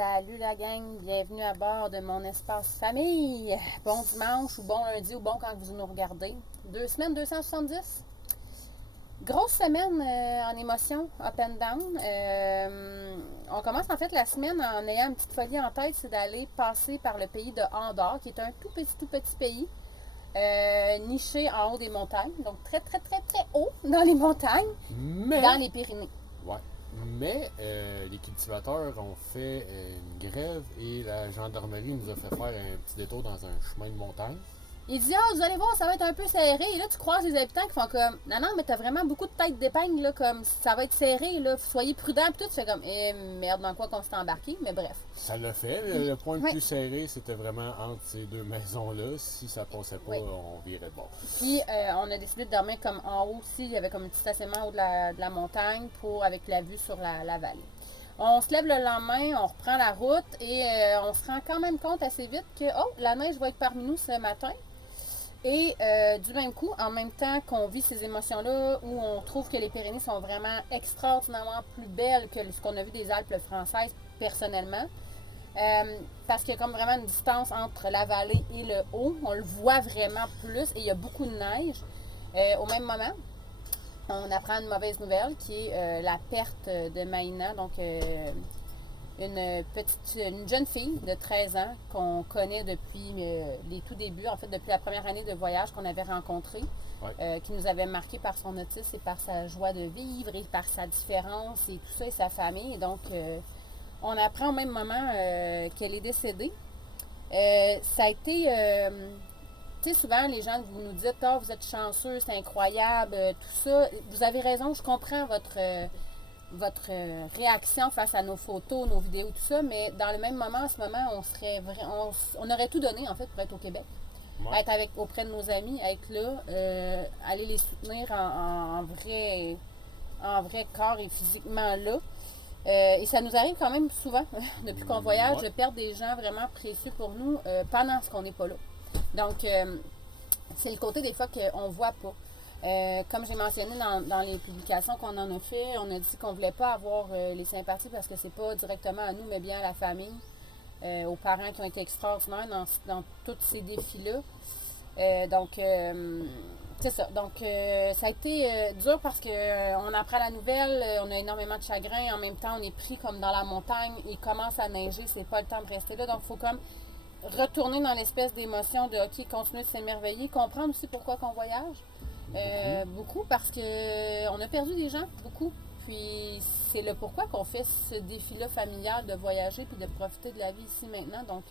Salut la gang, bienvenue à bord de mon espace famille. Bon dimanche ou bon lundi ou bon quand vous nous regardez. 2 semaines, 270. Grosse semaine en émotion, up and down. On commence en fait la semaine en ayant une petite folie en tête, c'est d'aller passer par le pays de Andorre, qui est un tout petit pays, niché en haut des montagnes. Donc très haut dans les montagnes, Mais, dans les Pyrénées. ouais, mais les cultivateurs ont fait une grève et la gendarmerie nous a fait faire un petit détour dans un chemin de montagne. Il dit, ah, vous allez voir, ça va être un peu serré. Et là, tu croises les habitants qui font comme, non, mais t'as vraiment beaucoup de têtes d'épingle, là, comme, ça va être serré, là, soyez prudents, puis tout. Tu fais comme, merde, dans quoi qu'on s'est embarqué, mais bref. Ça l'a fait. Le point le Ouais. plus serré, c'était vraiment entre ces deux maisons-là. Si ça passait pas, Oui. on virait de bord. Puis, on a décidé de dormir comme en haut aussi. Il y avait comme un petit stationnement en haut de la montagne avec la vue sur la vallée. On se lève le lendemain, on reprend la route et on se rend quand même compte assez vite que, oh, la neige va être parmi nous ce matin. Et du même coup, en même temps qu'on vit ces émotions-là, où on trouve que les Pyrénées sont vraiment extraordinairement plus belles que ce qu'on a vu des Alpes françaises personnellement, parce qu'il y a comme vraiment une distance entre la vallée et le haut. On le voit vraiment plus et il y a beaucoup de neige. Au même moment, on apprend une mauvaise nouvelle qui est la perte de Maïna, donc une jeune fille de 13 ans qu'on connaît depuis les tout débuts, en fait depuis la première année de voyage qu'on avait rencontrée, Ouais. qui nous avait marqué par son autisme et par sa joie de vivre et par sa différence et tout ça et sa famille. Et donc, on apprend au même moment qu'elle est décédée. Ça a été, tu sais, souvent les gens vous nous dites, ah, vous êtes chanceux, c'est incroyable, tout ça. Vous avez raison, je comprends votre réaction face à nos photos, nos vidéos, tout ça, mais dans le même moment, en ce moment, on aurait tout donné en fait pour être au Québec, Ouais. être auprès de nos amis, être là, aller les soutenir en vrai corps et physiquement là. Et ça nous arrive quand même souvent, depuis qu'on voyage, Ouais. de perdre des gens vraiment précieux pour nous pendant ce qu'on n'est pas là. Donc, c'est le côté des fois qu'on ne voit pas. Comme j'ai mentionné dans les publications qu'on en a fait, on a dit qu'on ne voulait pas avoir les sympathies parce que c'est pas directement à nous, mais bien à la famille, aux parents qui ont été extraordinaires dans tous ces défis-là. Donc, c'est ça. Donc, ça a été dur parce qu'on apprend la nouvelle, on a énormément de chagrin. En même temps, on est pris comme dans la montagne, il commence à neiger, c'est pas le temps de rester là. Donc, il faut comme retourner dans l'espèce d'émotion de OK, continuer de s'émerveiller, comprendre aussi pourquoi qu'on voyage. Beaucoup parce que on a perdu des gens, beaucoup. Puis c'est le pourquoi qu'on fait ce défi-là familial de voyager puis de profiter de la vie ici maintenant. Donc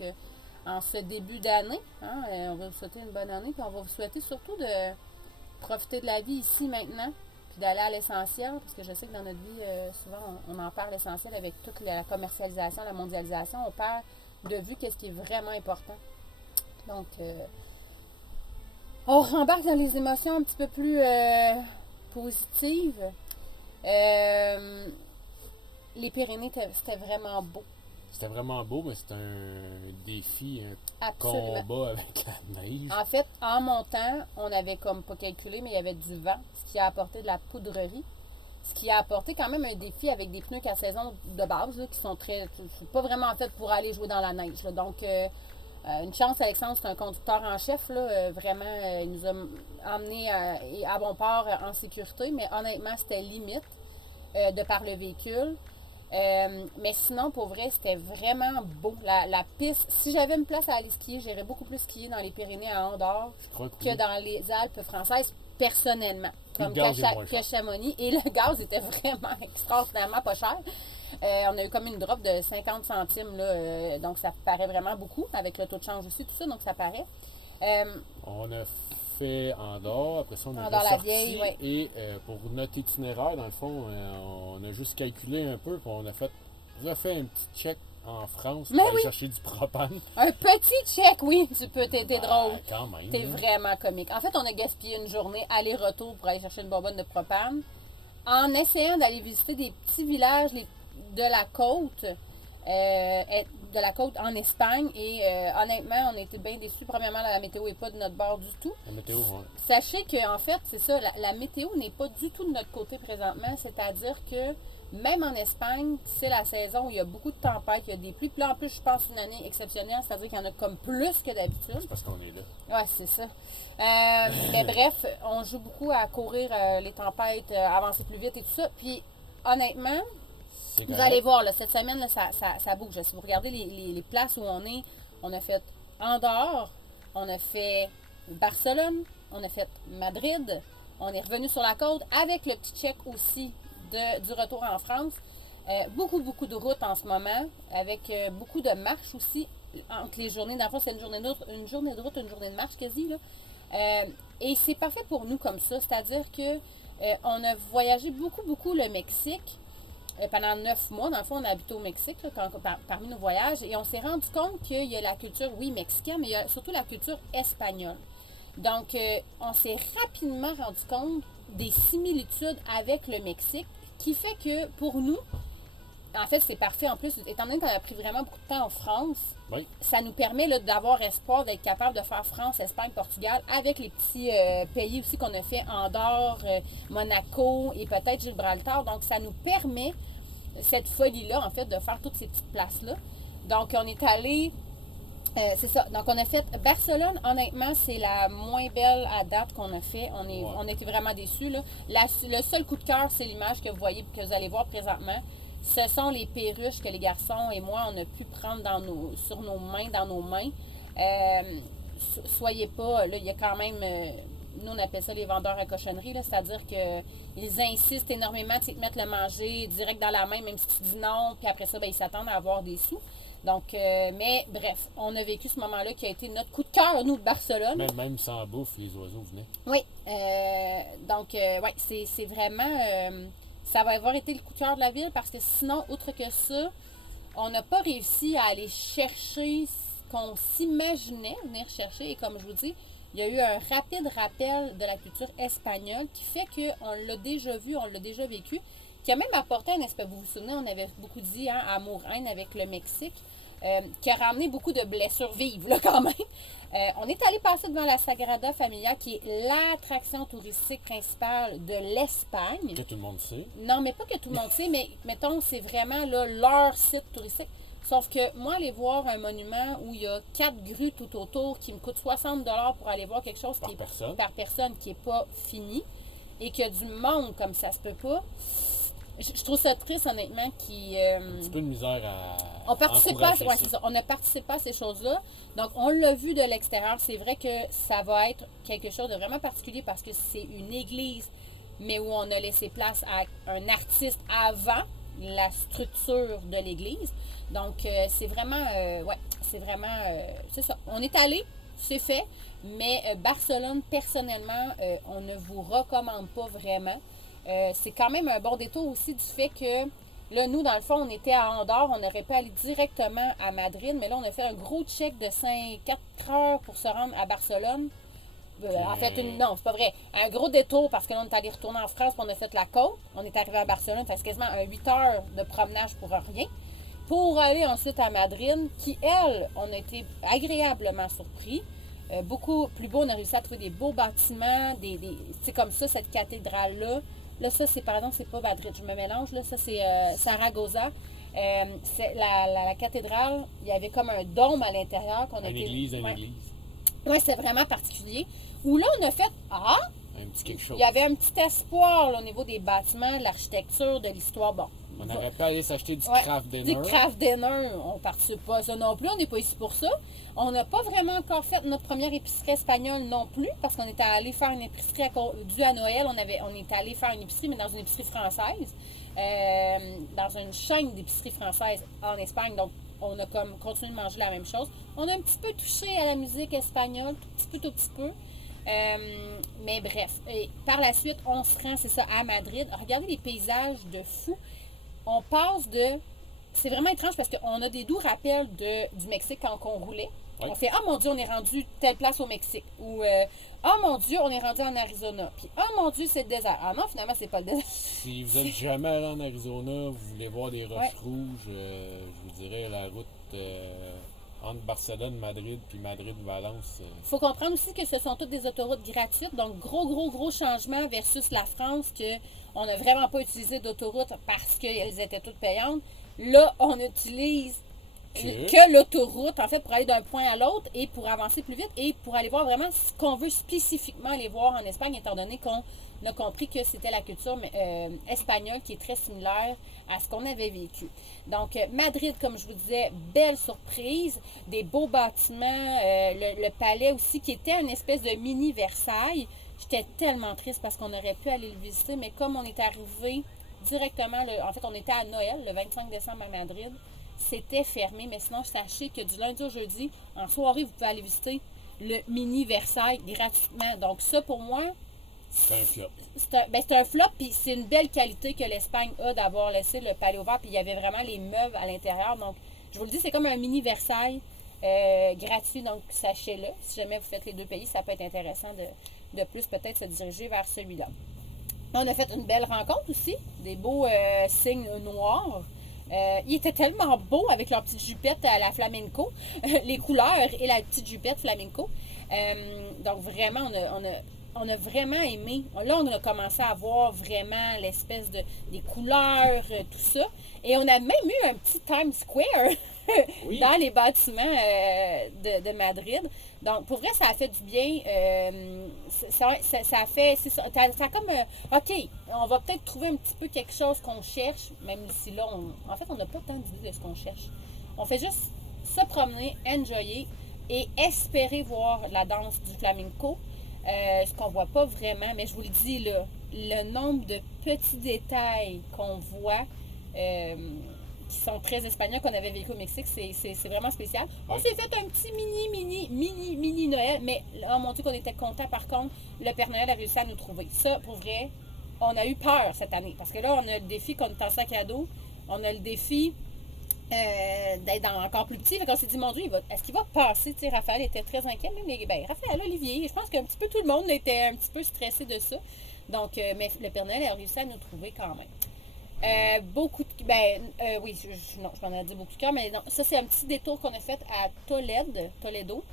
en ce début d'année, hein, on va vous souhaiter une bonne année, puis on va vous souhaiter surtout de profiter de la vie ici maintenant, puis d'aller à l'essentiel, parce que je sais que dans notre vie, souvent on en perd l'essentiel avec toute la commercialisation, la mondialisation, on perd de vue qu'est-ce qui est vraiment important. Donc on rembarque dans les émotions un petit peu plus positives. Les Pyrénées, c'était vraiment beau. C'était vraiment beau, mais c'était un défi, un Absolument. combat avec la neige. En fait, en montant, on avait comme pas calculé, mais il y avait du vent, ce qui a apporté de la poudrerie. Ce qui a apporté quand même un défi avec des pneus qu'à saison de base, là, qui sont c'est pas vraiment fait pour aller jouer dans la neige. Là. Donc, une chance, Alexandre, c'est un conducteur en chef. Là, vraiment, il nous a emmenés à bon port en sécurité, mais honnêtement, c'était limite de par le véhicule. Mais sinon, pour vrai, c'était vraiment beau. La piste, si j'avais une place à aller skier, j'irais beaucoup plus skier dans les Pyrénées à Andorre Je crois que dans les Alpes françaises, personnellement. Puis Comme le gaz est moins cher. Chamonix. Et le gaz était vraiment extraordinairement pas cher. On a eu comme une drop de 50 centimes, là, donc ça paraît vraiment beaucoup, avec le taux de change aussi, tout ça, donc ça paraît. On a fait Andorre, après ça on est Andorre-la-Vieille, ressorti. ouais. Et pour notre itinéraire, dans le fond, on a juste calculé un peu, puis on a fait un petit check en France Mais pour aller oui. chercher du propane. Un petit check, oui, tu peux, t'es drôle. Quand même. T'es hein. vraiment comique. En fait, on a gaspillé une journée aller-retour pour aller chercher une bonbonne de propane en essayant d'aller visiter des petits villages de la côte, en Espagne. Et honnêtement, on était bien déçus. Premièrement, la météo n'est pas de notre bord du tout. La météo, ouais. Sachez que en fait, c'est ça, la météo n'est pas du tout de notre côté présentement. C'est-à-dire que Même en Espagne, c'est la saison où il y a beaucoup de tempêtes, il y a des pluies. Puis là, en plus, je pense une année exceptionnelle, c'est-à-dire qu'il y en a comme plus que d'habitude. C'est parce qu'on est là. Ouais, c'est ça. Mais bref, on joue beaucoup à courir les tempêtes, avancer plus vite et tout ça. Puis honnêtement, C'est vous correct. allez voir, là, cette semaine, là, ça bouge. Si vous regardez les places où on a fait Andorre, on a fait Barcelone, on a fait Madrid, on est revenu sur la côte avec le petit check aussi du retour en France. Beaucoup de routes en ce moment, avec beaucoup de marches aussi entre les journées. Dans le fond, c'est une journée de route, une journée de marche quasi. Là. Et c'est parfait pour nous comme ça, c'est-à-dire que on a voyagé beaucoup le Mexique. Pendant 9 mois, dans le fond, on a habité au Mexique là, parmi nos voyages et on s'est rendu compte qu'il y a la culture, oui, mexicaine, mais il y a surtout la culture espagnole. Donc, on s'est rapidement rendu compte des similitudes avec le Mexique qui fait que pour nous, en fait, c'est parfait en plus, étant donné qu'on a pris vraiment beaucoup de temps en France, Oui. ça nous permet là, d'avoir espoir d'être capable de faire France, Espagne, Portugal avec les petits pays aussi qu'on a fait, Andorre, Monaco et peut-être Gibraltar. Donc, ça nous permet cette folie-là, en fait, de faire toutes ces petites places-là. Donc, on est allé, c'est ça. Donc, on a fait Barcelone. Honnêtement, c'est la moins belle à date qu'on a fait. On était vraiment déçus, là. Le seul coup de cœur, c'est l'image que vous voyez, que vous allez voir présentement. Ce sont les perruches que les garçons et moi, on a pu prendre sur nos mains, dans nos mains. Soyez pas, là, il y a quand même, nous on appelle ça les vendeurs à cochonnerie, là, c'est-à-dire qu'ils insistent énormément de te mettre le manger direct dans la main, même si tu dis non, puis après ça, ben, ils s'attendent à avoir des sous. Donc, mais bref, on a vécu ce moment-là qui a été notre coup de cœur, nous, de Barcelone. Même sans bouffe, les oiseaux venaient. Oui, donc, ouais, c'est vraiment, ça va avoir été le coup de cœur de la ville parce que sinon, outre que ça, on n'a pas réussi à aller chercher ce qu'on s'imaginait venir chercher. Et comme je vous dis, il y a eu un rapide rappel de la culture espagnole qui fait qu'on l'a déjà vu, on l'a déjà vécu, qui a même apporté un espèce, vous vous souvenez, on avait beaucoup dit, hein, amour-haine avec le Mexique, qui a ramené beaucoup de blessures vives, là, quand même. On est allé passer devant la Sagrada Familia, qui est l'attraction touristique principale de l'Espagne. Que tout le monde sait. Non, mais pas que tout le monde sait, mais mettons, c'est vraiment là, leur site touristique. Sauf que moi, aller voir un monument où il y a 4 grues tout autour qui me coûte 60$ pour aller voir quelque chose par personne qui n'est pas fini et qu'il y a du monde comme ça se peut pas. Je trouve ça triste, honnêtement, Un petit peu de misère à. On participe pas, encourager ouais, c'est ça. On ne participe pas à ces choses-là. Donc, on l'a vu de l'extérieur. C'est vrai que ça va être quelque chose de vraiment particulier parce que c'est une église, mais où on a laissé place à un artiste avant la structure de l'église. Donc, c'est vraiment, c'est ça. On est allé, c'est fait, mais Barcelone, personnellement, on ne vous recommande pas vraiment. C'est quand même un bon détour aussi du fait que là, nous, dans le fond, on était à Andorre, on aurait pu aller directement à Madrid, mais là, on a fait un gros check de 4 heures pour se rendre à Barcelone. En fait, non, c'est pas vrai. Un gros détour parce que là, on est allé retourner en France, puis on a fait la côte. On est arrivé à Barcelone, ça fait quasiment 8 heures de promenage pour rien. Pour aller ensuite à Madrid, qui, elle, on a été agréablement surpris. Beaucoup plus beau, on a réussi à trouver des beaux bâtiments, c'est comme ça, cette cathédrale-là. Là, ça, c'est, pardon, c'est pas Madrid, je me mélange, là, ça, c'est Saragossa. C'est la cathédrale, il y avait comme un dôme à l'intérieur qu'on a été. Église. Oui, c'est vraiment particulier. Où là, on a fait, Un petit quelque chose. il y avait un petit espoir là, au niveau des bâtiments, de l'architecture, de l'histoire. Bon. On aurait pu aller s'acheter du craft dinner. Du craft dinner, on ne participe pas à ça non plus, on n'est pas ici pour ça. On n'a pas vraiment encore fait notre première épicerie espagnole non plus, parce qu'on était allé faire une épicerie due à Noël. On était allé faire une épicerie, mais dans une épicerie française, dans une chaîne d'épicerie française en Espagne. Donc, on a comme continué de manger la même chose. On a un petit peu touché à la musique espagnole, tout petit peu. Mais bref, et par la suite, on se rend, c'est ça, à Madrid. Regardez les paysages de fou. On passe de... C'est vraiment étrange parce qu'on a des doux rappels du Mexique quand on roulait. Oui. On fait « Oh mon Dieu, on est rendu telle place au Mexique. » Ou « Oh mon Dieu, on est rendu en Arizona. » Puis « Oh mon Dieu, c'est le désert. » Ah non, finalement, c'est pas le désert. Si vous n'êtes jamais allé en Arizona, vous voulez voir des roches rouges, je vous dirais la route entre Barcelone, Madrid, puis Madrid, Valence. Il faut comprendre aussi que ce sont toutes des autoroutes gratuites, donc gros changement versus la France, qu'on n'a vraiment pas utilisé d'autoroute parce qu'elles étaient toutes payantes. Là, on utilise que l'autoroute, en fait, pour aller d'un point à l'autre et pour avancer plus vite et pour aller voir vraiment ce qu'on veut spécifiquement aller voir en Espagne, étant donné qu'on a compris que c'était la culture espagnole qui est très similaire à ce qu'on avait vécu. Donc, Madrid, comme je vous disais, belle surprise, des beaux bâtiments, le palais aussi qui était une espèce de mini Versailles. J'étais tellement triste parce qu'on aurait pu aller le visiter, mais comme on est arrivé directement, en fait, on était à Noël, le 25 décembre à Madrid, c'était fermé, mais sinon, sachez que du lundi au jeudi, en soirée, vous pouvez aller visiter le mini Versailles gratuitement. Donc, ça, pour moi, c'est un flop. C'est un flop, puis c'est une belle qualité que l'Espagne a d'avoir laissé le palais ouvert, puis il y avait vraiment les meubles à l'intérieur. Donc, je vous le dis, c'est comme un mini Versailles gratuit, donc sachez-le. Si jamais vous faites les deux pays, ça peut être intéressant de plus peut-être se diriger vers celui-là. On a fait une belle rencontre aussi, des beaux signes noirs. Ils étaient tellement beaux avec leur petite jupette à la flamenco, les couleurs et la petite jupette flamenco. Donc vraiment, on a vraiment aimé. Là, on a commencé à voir vraiment l'espèce des couleurs, tout ça. Et on a même eu un petit Times Square oui. Dans les bâtiments de Madrid. Donc, pour vrai, ça a fait du bien. Ça a fait... C'est ça a comme... OK, on va peut-être trouver un petit peu quelque chose qu'on cherche, même si là, en fait, on n'a pas tant d'idées de ce qu'on cherche. On fait juste se promener, enjoyer et espérer voir la danse du flamenco. Ce qu'on voit pas vraiment, mais je vous le dis, là, le nombre de petits détails qu'on voit qui sont très espagnols qu'on avait vécu au Mexique, c'est vraiment spécial. Ouais. On s'est fait un petit mini Noël, mais oh mon Dieu qu'on était content. Par contre, le Père Noël a réussi à nous trouver. Ça, pour vrai, on a eu peur cette année, parce que là, on a le défi qu'on est en sac à dos, on a le défi d'être encore plus petit. Fait qu'on s'est dit, mon Dieu, est-ce qu'il va passer? Tu sais, Raphaël était très inquiet. Même Raphaël, Olivier, je pense qu'un petit peu tout le monde était un petit peu stressé de ça. Donc, mais le Père Noël a réussi à nous trouver quand même. Oui, je m'en ai dit beaucoup de cœur, mais non, ça c'est un petit détour qu'on a fait à Toledo.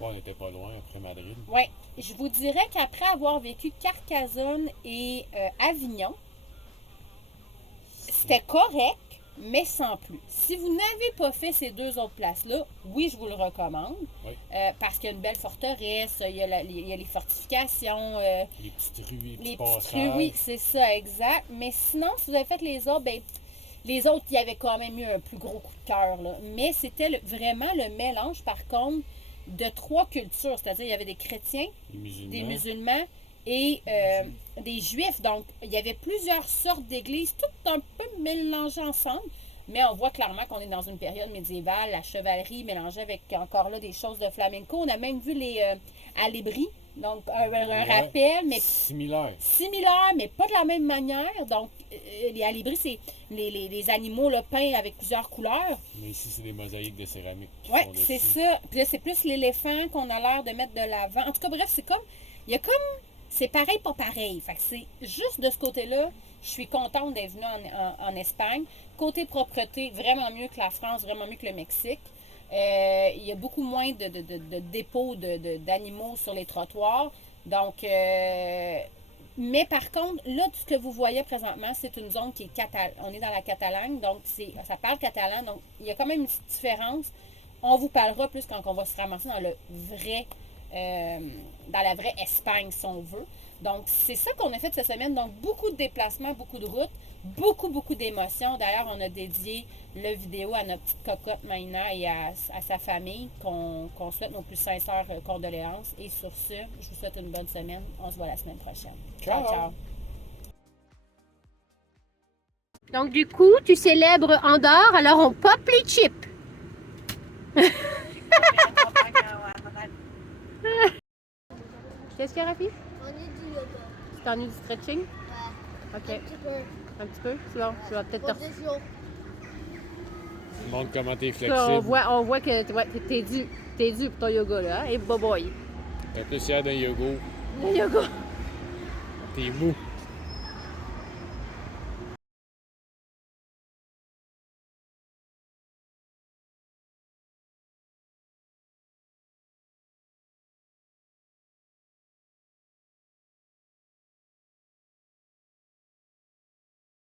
On n'était pas loin après Madrid. Oui, je vous dirais qu'après avoir vécu Carcassonne et Avignon, c'était correct, mais sans plus. Si vous n'avez pas fait ces deux autres places-là, oui, je vous le recommande. Oui. Parce qu'il y a une belle forteresse, il y a les fortifications. Les petites rues, les petites rues, oui, c'est ça, exact. Mais sinon, si vous avez fait les autres, les autres, il y avait quand même eu un plus gros coup de cœur. Là. Mais c'était vraiment le mélange, par contre, de trois cultures. C'est-à-dire, il y avait des chrétiens, des musulmans et des juifs. Donc, il y avait plusieurs sortes d'églises, toutes un peu mélangées ensemble, mais on voit clairement qu'on est dans une période médiévale, la chevalerie mélangée avec encore là des choses de flamenco. On a même vu les alébris, donc un rappel, mais similaire, mais pas de la même manière. Donc, les alébris, c'est les animaux là, peints avec plusieurs couleurs. Mais ici, c'est des mosaïques de céramique. Oui, c'est ça. Puis là, c'est plus l'éléphant qu'on a l'air de mettre de l'avant. En tout cas, bref, c'est comme... Il y a comme... C'est pareil, pas pareil. Fait que c'est juste de ce côté-là, je suis contente d'être venue en Espagne. Côté propreté, vraiment mieux que la France, vraiment mieux que le Mexique. Il y a beaucoup moins de dépôts d'animaux sur les trottoirs. Donc, mais par contre, là, ce que vous voyez présentement, c'est une zone qui est on est dans la Catalogne, donc ça parle catalan. Donc, il y a quand même une petite différence. On vous parlera plus quand on va se ramasser dans le vrai... dans la vraie Espagne, si on veut. Donc, c'est ça qu'on a fait cette semaine. Donc, beaucoup de déplacements, beaucoup de routes, beaucoup d'émotions. D'ailleurs, on a dédié la vidéo à notre petite cocotte Maïna et à sa famille, qu'on souhaite nos plus sincères condoléances. Et sur ce, je vous souhaite une bonne semaine. On se voit la semaine prochaine. Ciao. Donc, du coup, tu célèbres Andorre, alors on pop les chips. Qu'est-ce qu'il y a, Rafi? On est du yoga. Tu t'ennuies du stretching? Ouais. OK. Un petit peu. Un petit peu? C'est bon. Tu vas peut-être Position. Montre comment t'es flexible. On voit que t'es dû pour ton yoga, là. Hein? Et boy. T'es plus fier d'un yoga. Un yoga. T'es mou.